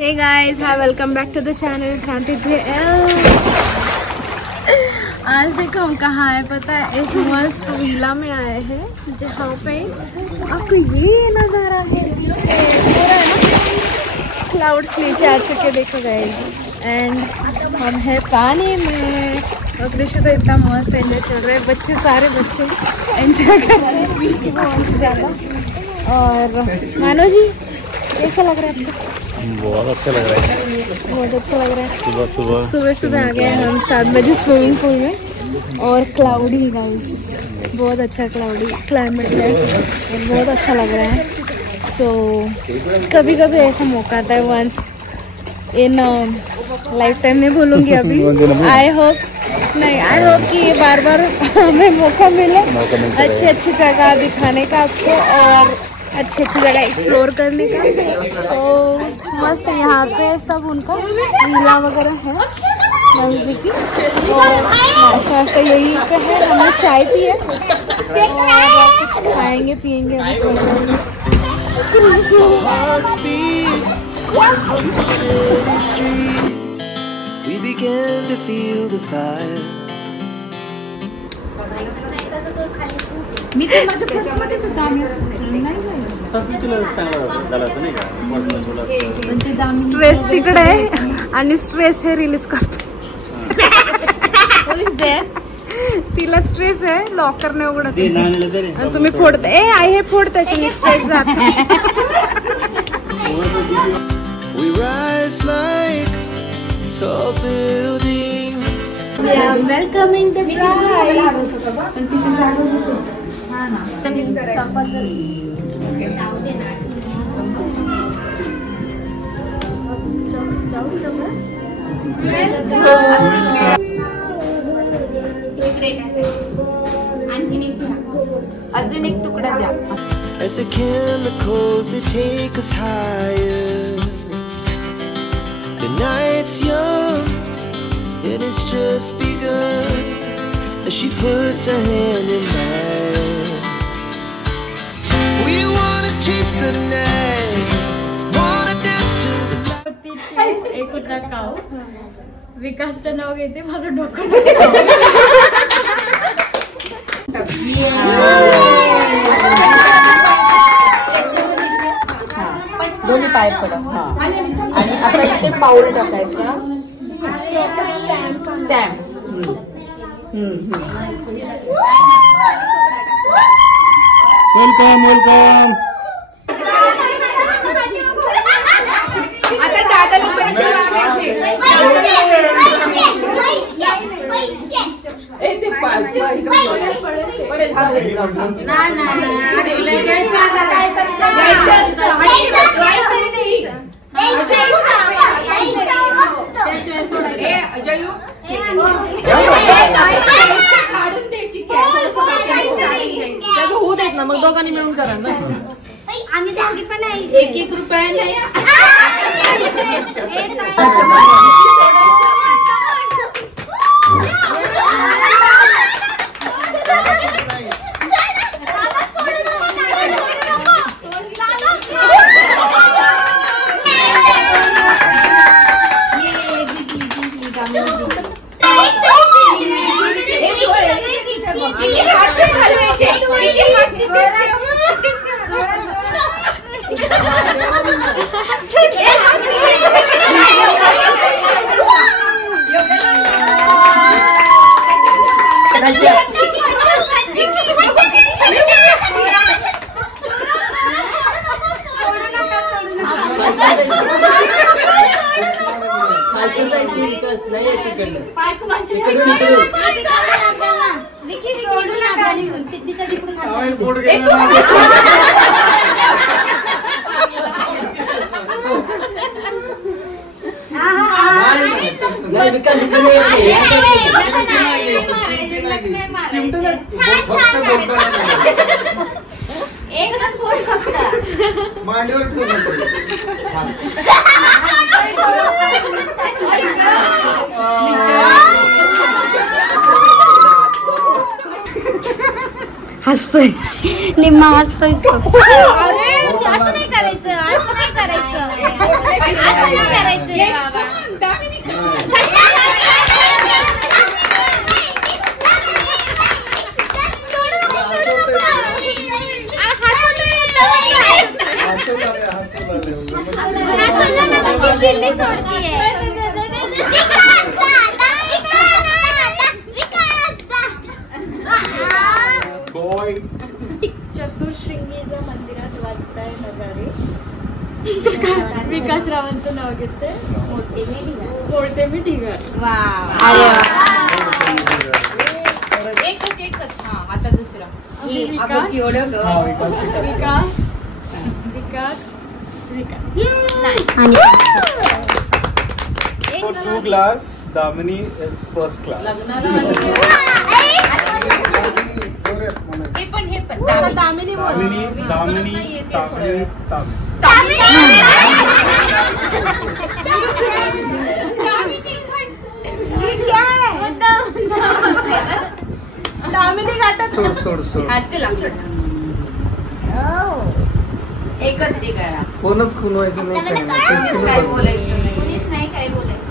Hey guys, hi, welcome back to the channel क्रांति TL। आज देखो हम कहाँ है पता है, एक मस्त विला में आए हैं जहाँ पे आपको ये नज़ारा है, नीचे पूरा है ना क्लाउड्स नीचे आ चुके देखो गाइस। एंड हम है पानी में और दृश्य तो इतना मस्त एंजॉय चल रहा है, बच्चे सारे बच्चे एंजॉय कर रहे हैं बहुत ज़्यादा। और मानो जी कैसा लग रहा है आपको? बहुत अच्छा लग रहा है, बहुत अच्छा लग रहा है। सुबह आ गए हम 7 बजे स्विमिंग पूल में और क्लाउडी गाइस, बहुत अच्छा क्लाउडी क्लाइमेट है और बहुत अच्छा लग रहा है। सो कभी कभी ऐसा मौका आता है, वंस इन लाइफ टाइम नहीं भूलूंगी अभी। आई होप कि बार बार हमें मौका मिले अच्छी जगह दिखाने का आपको और अच्छी जगह एक्सप्लोर करने का। सो मस्त यहाँ पे सब उनका विला वगैरह है नज़दीकी और नाश्ता यही पे है। हमने चाय पी है और कुछ खाएंगे पियेंगे अभी। मी तर माझ्या पर्समध्येच स्ट्रेस तिकडे आहे आणि स्ट्रेस हे रिलीज करतो। तिला स्ट्रेस आहे, लॉकर नाही उघडत आणि तुम्ही फोडता। ए आई हे फोड त्याच्याने स्ट्रेस जात। वेलकमिंग द अजून एक तुकडा द्या। As the chemicals they take us higher, the night's young and it's just begun. As she puts her hand in mine, we wanna chase the night, wanna dance to the light. एक होता काव विकासचं नाव घेते, माझं डोकं दोन्ही पाय पडत। आणि आता इथे पाऊल टाकायचा, स्टॅम्प। Welcome welcome. आता दादाला पैसे मागायचे। होऊ देत ना, मग दोघांनी मिळून करा ना। आम्ही दोघी पण आहे, 1-1 रुपया नाही। मांडीवर ठेवून हसतोय निम्मा हसतोय। अरे असं नाही करायचं, असं नाही करायचं। बाई. चतुर्शृंगीच्या मंदिरात वाजताय नगारे. विकासरावांचं नाव घेते. मोठे मी ढिगारे. एकच हा आता दुसरा विकास विकास विकास विकास. For 2 glass, Damini is first class. हे पण दामिनी बोल. Damini. दामिनी घाटत. सोड. एकच ठीक आहे. कोणच खून व्हायचं नाही काय काय बोलायचं नाही. काय बोलायचं.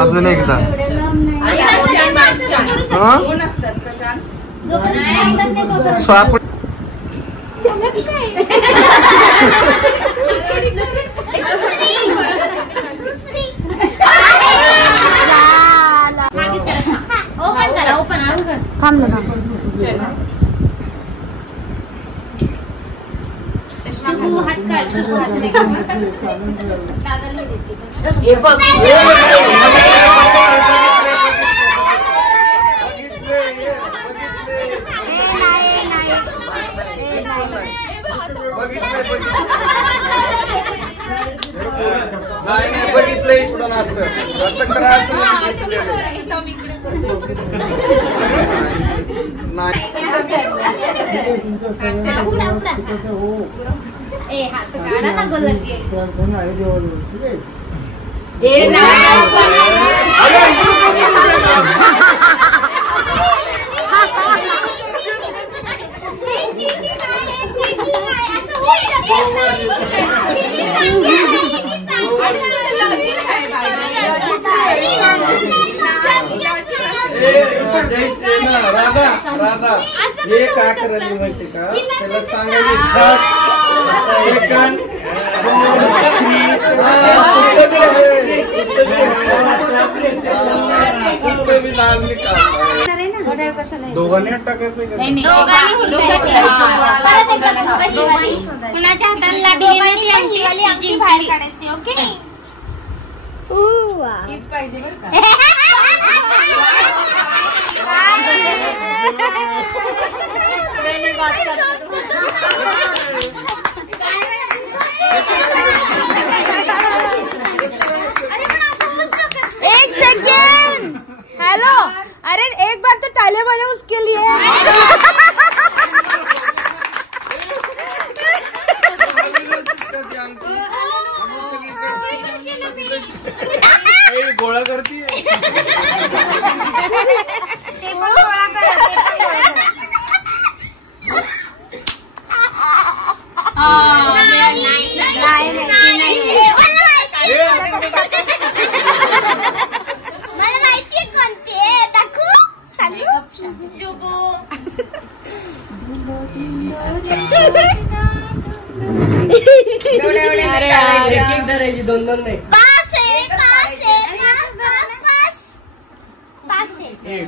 अजून एकदा. दोन असतात का चान्स. थांब ना. नाही बघितलं इकडून असं करा राधा हे काय करायला माहिती का त्याला सांगायचे दोघांनी टाकायचं कुणाच्या हाताला लाडी बाहेर काढायची. ओके हीच पाहिजे बरं का. एक सेकेंड. हेलो. अरे एक बार तो तालियां बजाओ उसके लिए. गोळा करती. मला माहितीये कोणते. दाखवू सांगू. शुभू. दोन नाही.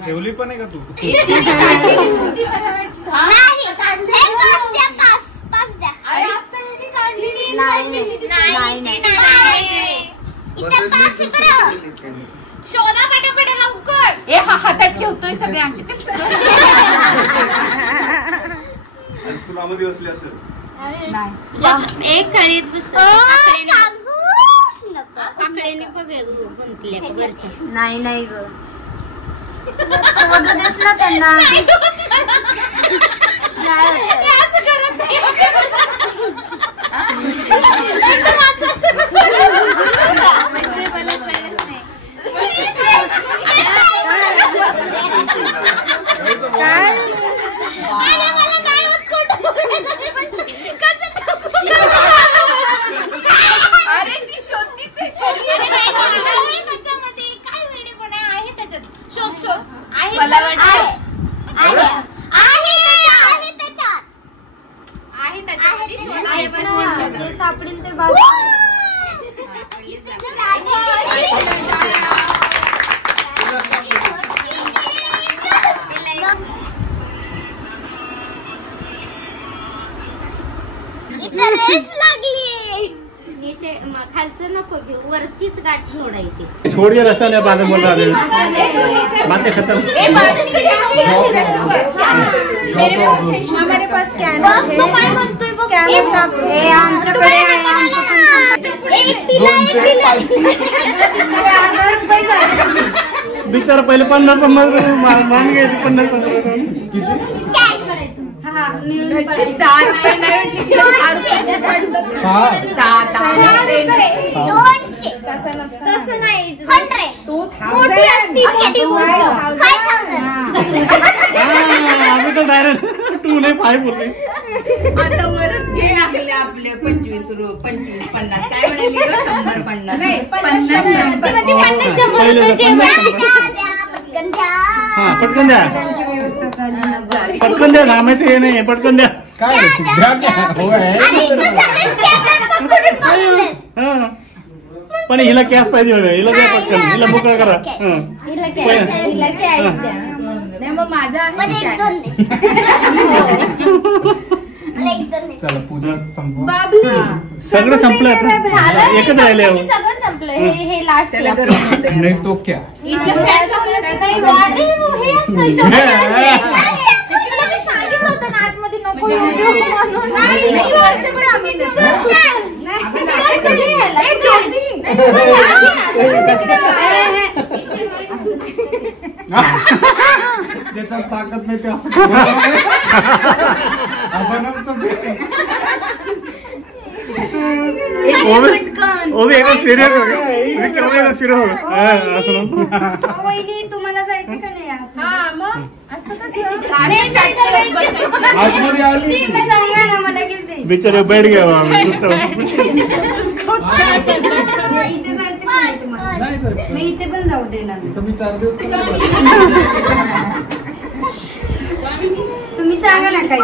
ठेवली पण आहे का तू. शोधा पटापट लवकर. हातात ठेवतोय सगळे अंकी. फुलामध्ये बसली असेल. एक कळीत बस. आकड्याने गुंतल्या वरच्या. नाही ग शोधून येत ना त्यांना. अरे ती शोधतीच आहे. काय वेडेपणा आहे त्याच्यात. शोध आहे. मला वाटतं आहे त्याच्यामध्ये. शोध आहे. बस सापडेल ते नीचे खालचं नको घेऊ, वरचीच गाठ सोडायची. छोड़ के रास्ता नहीं बाद में बोल रहा है बातें खत्म. हमारे पास स्कॅनर आहे. स्कॅनर टाकू. आमच्याकडे बिचारा पहिले 50 मान गए 50. आम्ही तर डायरेक्ट 2 नाही 5 बोलले. आता वरच घे लागले आपले 25 50 काय म्हणाली 100 पटकन द्या. पटकन द्या. थांबायचं हे नाही. पटकन द्या. काय पण हिला कॅश पाहिजे होय. हिला द्या पटकन. हिला मोकळा करा. चला पूजा संपू. सगळं संपलं. एकच राहिले. सगळं संपलं. हे लास्ट नाही तो क्या आतमध्ये नको. त्याच्यात ताकद नाही ते असं आपणच वो भी एकदम सीरियस हो गया. सीरियस हो गया. वहिनी तुम्हाला जायचं का नाही? आतमध्ये आली. सांगा ना मला किती बेचारे बैठ गए वहाँ पे. इथे जायचं का नाही तुम्हाला? नाही जायचं. मी इथे पण जाऊ देणार. तर मी 4 दिवस तुम्ही सांगा ना काय.